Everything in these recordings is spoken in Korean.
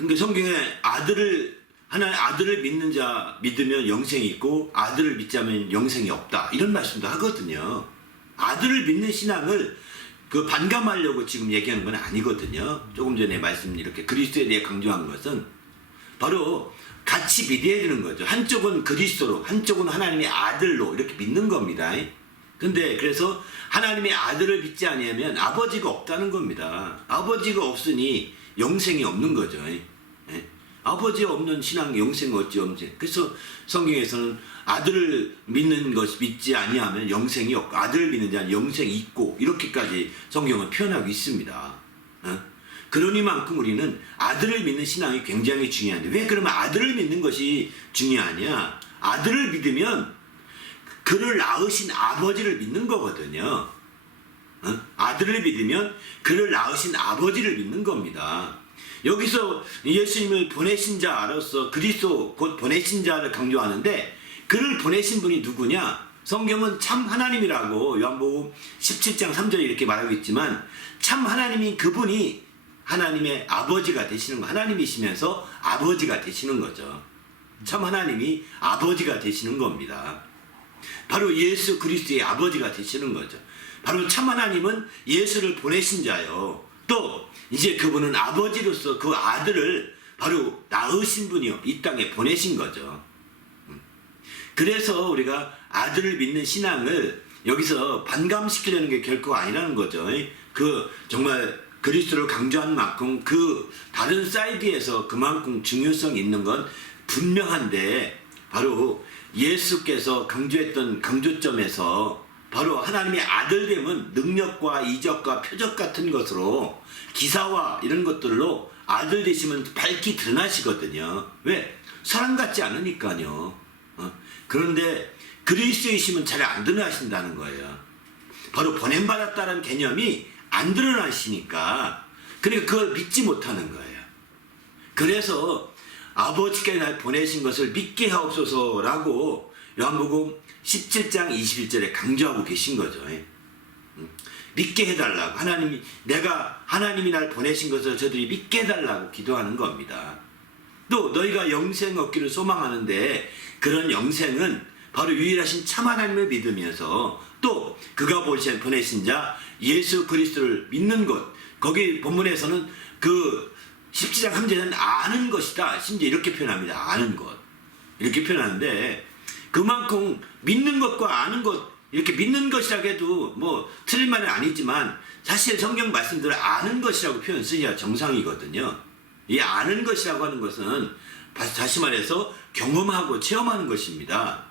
그러니까 성경에 하나님 아들을 믿는 자 믿으면 영생이 있고 아들을 믿지 않으면 영생이 없다 이런 말씀도 하거든요. 아들을 믿는 신앙을 그 반감하려고 지금 얘기하는 건 아니거든요. 조금 전에 말씀 이렇게 그리스도에 대해 강조한 것은 바로 같이 믿어야 되는 거죠. 한쪽은 그리스도로, 한쪽은 하나님의 아들로 이렇게 믿는 겁니다. 근데 그래서 하나님의 아들을 믿지 아니하면 아버지가 없다는 겁니다. 아버지가 없으니 영생이 없는 거죠. 아버지 없는 신앙 영생 어찌 영생. 그래서 성경에서는 아들을 믿는 것이 믿지 아니하면 영생이 없고 아들을 믿는 자는 영생이 있고 이렇게까지 성경은 표현하고 있습니다. 그러니만큼 우리는 아들을 믿는 신앙이 굉장히 중요한데 왜 그러면 아들을 믿는 것이 중요하냐? 아들을 믿으면 그를 낳으신 아버지를 믿는 거거든요. 아들을 믿으면 그를 낳으신 아버지를 믿는 겁니다. 여기서 예수님을 보내신 자로서 그리스도 곧 보내신 자를 강조하는데 그를 보내신 분이 누구냐? 성경은 참 하나님이라고 요한복음 17장 3절에 이렇게 말하고 있지만 참 하나님인 그분이 하나님의 아버지가 되시는 거, 하나님이시면서 아버지가 되시는 거죠. 참 하나님이 아버지가 되시는 겁니다. 바로 예수 그리스도의 아버지가 되시는 거죠. 바로 참 하나님은 예수를 보내신 자요. 또 이제 그분은 아버지로서 그 아들을 바로 낳으신 분이요. 이 땅에 보내신 거죠. 그래서 우리가 아들을 믿는 신앙을 여기서 반감시키려는 게 결코 아니라는 거죠. 그 정말 그리스도를 강조한 만큼 그 다른 사이드에서 그만큼 중요성이 있는 건 분명한데 바로 예수께서 강조했던 강조점에서 바로 하나님의 아들됨은 능력과 이적과 표적 같은 것으로 기사와 이런 것들로 아들 되시면 밝히 드러나시거든요. 왜? 사람 같지 않으니까요. 그런데 그리스도이시면 잘 안 드러나신다는 거예요. 바로 보냄받았다는 개념이 안 드러나시니까 그러니까 그걸 믿지 못하는 거예요. 그래서 아버지께 날 보내신 것을 믿게 하옵소서라고 요한복음 17장 21절에 강조하고 계신 거죠. 믿게 해달라고 하나님이 날 보내신 것을 저들이 믿게 해달라고 기도하는 겁니다. 또 너희가 영생 얻기를 소망하는데 그런 영생은 바로 유일하신 참 하나님을 믿으면서 또 그가 보내신 자 예수 그리스도를 믿는 것, 거기 본문에서는 그 17장 3절은 아는 것이다. 심지어 이렇게 표현합니다. 아는 것. 이렇게 표현하는데 그만큼 믿는 것과 아는 것, 이렇게 믿는 것이라고 해도 뭐 틀린 말은 아니지만 사실 성경 말씀대로 아는 것이라고 표현 쓰기가 정상이거든요. 이 아는 것이라고 하는 것은 다시 말해서 경험하고 체험하는 것입니다.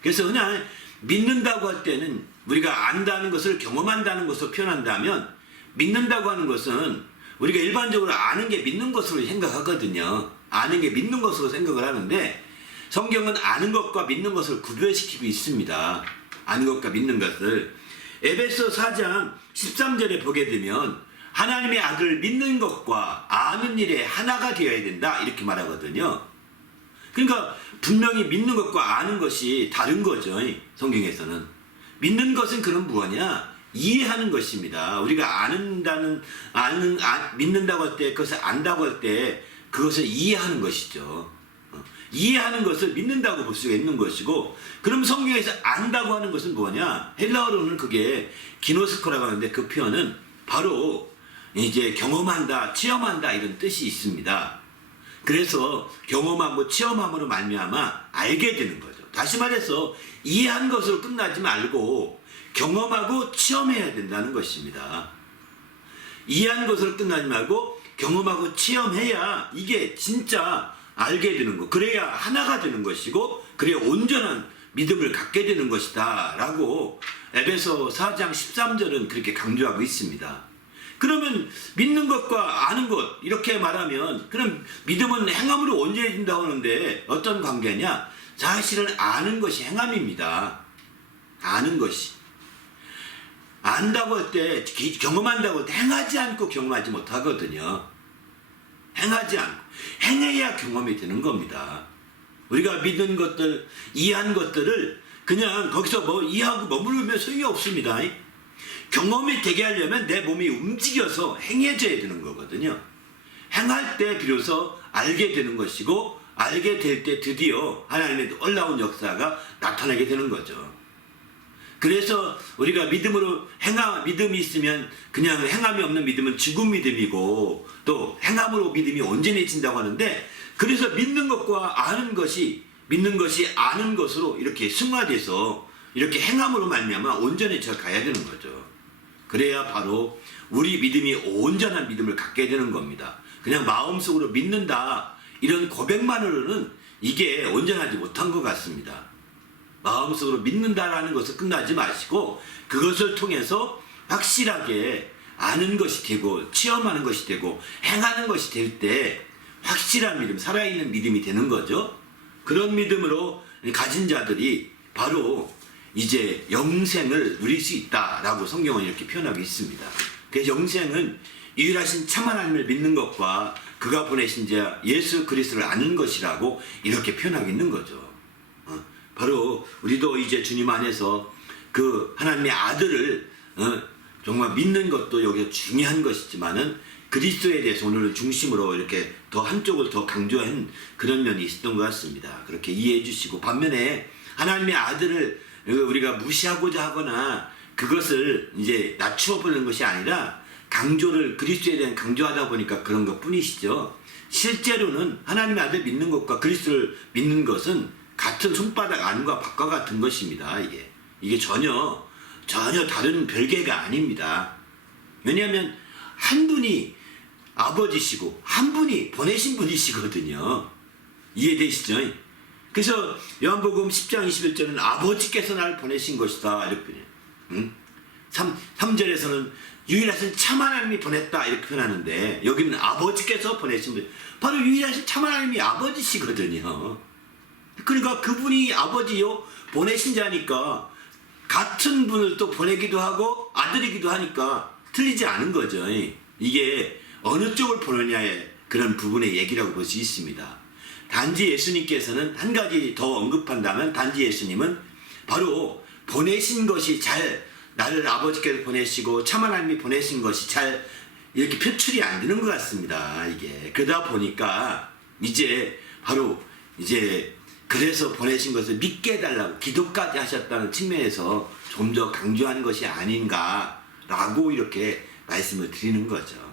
그래서 그냥 믿는다고 할 때는 우리가 안다는 것을 경험한다는 것으로 표현한다면 믿는다고 하는 것은 우리가 일반적으로 아는 게 믿는 것으로 생각하거든요. 아는 게 믿는 것으로 생각을 하는데 성경은 아는 것과 믿는 것을 구별시키고 있습니다. 아는 것과 믿는 것을 에베소 4장 13절에 보게 되면 하나님의 아들을 믿는 것과 아는 일에 하나가 되어야 된다 이렇게 말하거든요. 그러니까 분명히 믿는 것과 아는 것이 다른 거죠. 성경에서는 믿는 것은 그럼 뭐냐? 이해하는 것입니다. 우리가 믿는다고 할 때 그것을 안다고 할 때 그것을 이해하는 것이죠. 이해하는 것을 믿는다고 볼 수가 있는 것이고 그럼 성경에서 안다고 하는 것은 뭐냐? 헬라어로는 그게 기노스코라고 하는데 그 표현은 바로 이제 경험한다, 체험한다 이런 뜻이 있습니다. 그래서 경험하고 체험함으로 말미암아 알게 되는 거죠. 다시 말해서 이해한 것으로 끝나지 말고 경험하고 체험해야 된다는 것입니다. 이해한 것으로 끝나지 말고 경험하고 체험해야 이게 진짜 알게 되는 거. 그래야 하나가 되는 것이고 그래야 온전한 믿음을 갖게 되는 것이다 라고 에베소 4장 13절은 그렇게 강조하고 있습니다. 그러면 믿는 것과 아는 것 이렇게 말하면 그럼 믿음은 행함으로 온전해진다고 하는데 어떤 관계냐? 사실은 아는 것이 행함입니다. 아는 것이. 안다고 할 때, 경험한다고 할 때 행하지 않고 경험하지 못하거든요. 행하지 않고. 행해야 경험이 되는 겁니다. 우리가 믿는 것들, 이해한 것들을 그냥 거기서 뭐 이해하고 머무르면 소용이 없습니다. 경험이 되게 하려면 내 몸이 움직여서 행해져야 되는 거거든요. 행할 때 비로소 알게 되는 것이고 알게 될 때 드디어 하나님의 놀라운 역사가 나타나게 되는 거죠. 그래서 우리가 믿음으로 믿음이 있으면 그냥 행함이 없는 믿음은 죽은 믿음이고 또 행함으로 믿음이 온전해진다고 하는데 그래서 믿는 것과 믿는 것이 아는 것으로 이렇게 승화돼서 이렇게 행함으로 말미암아 온전해져 가야 되는 거죠. 그래야 바로 우리 믿음이 온전한 믿음을 갖게 되는 겁니다. 그냥 마음속으로 믿는다 이런 고백만으로는 이게 온전하지 못한 것 같습니다. 마음속으로 믿는다라는 것을 끝나지 마시고 그것을 통해서 확실하게 아는 것이 되고 체험하는 것이 되고 행하는 것이 될 때 확실한 믿음, 살아있는 믿음이 되는 거죠. 그런 믿음으로 가진 자들이 바로 이제 영생을 누릴 수 있다라고 성경은 이렇게 표현하고 있습니다. 그래서 영생은 유일하신 참 하나님을 믿는 것과 그가 보내신 자 예수 그리스도를 아는 것이라고 이렇게 표현하고 있는 거죠. 바로 우리도 이제 주님 안에서 그 하나님의 아들을 정말 믿는 것도 여기서 중요한 것이지만은 그리스도에 대해서 오늘은 중심으로 이렇게 더 한쪽을 더 강조한 그런 면이 있었던 것 같습니다. 그렇게 이해해 주시고 반면에 하나님의 아들을 우리가 무시하고자 하거나 그것을 이제 낮추어 보는 것이 아니라 그리스도에 대한 강조하다 보니까 그런 것 뿐이시죠. 실제로는 하나님의 아들 믿는 것과 그리스도를 믿는 것은 같은 손바닥 안과 밖과 같은 것입니다. 이게 전혀 다른 별개가 아닙니다. 왜냐하면 한 분이 아버지시고 한 분이 보내신 분이시거든요. 이해되시죠? 그래서 요한복음 10장 21절은 아버지께서 나를 보내신 것이다 이렇게 표현해요. 3절에서는 유일하신 참 하나님이 보냈다 이렇게 표현하는데 여기는 아버지께서 보내신 분, 바로 유일하신 참 하나님이 아버지시거든요. 그러니까 그분이 아버지요 보내신 자니까 같은 분을 또 보내기도 하고 아들이기도 하니까 틀리지 않은 거죠. 이게 어느 쪽을 보느냐의 그런 부분의 얘기라고 볼 수 있습니다. 단지 예수님께서는 한 가지 더 언급한다면 단지 예수님은 바로 보내신 것이 나를 아버지께서 보내시고 참 하나님이 보내신 것이 잘 이렇게 표출이 안 되는 것 같습니다. 그러다 보니까 그래서 보내신 것을 믿게 해달라고 기도까지 하셨다는 측면에서 좀 더 강조하는 것이 아닌가라고 이렇게 말씀을 드리는 거죠.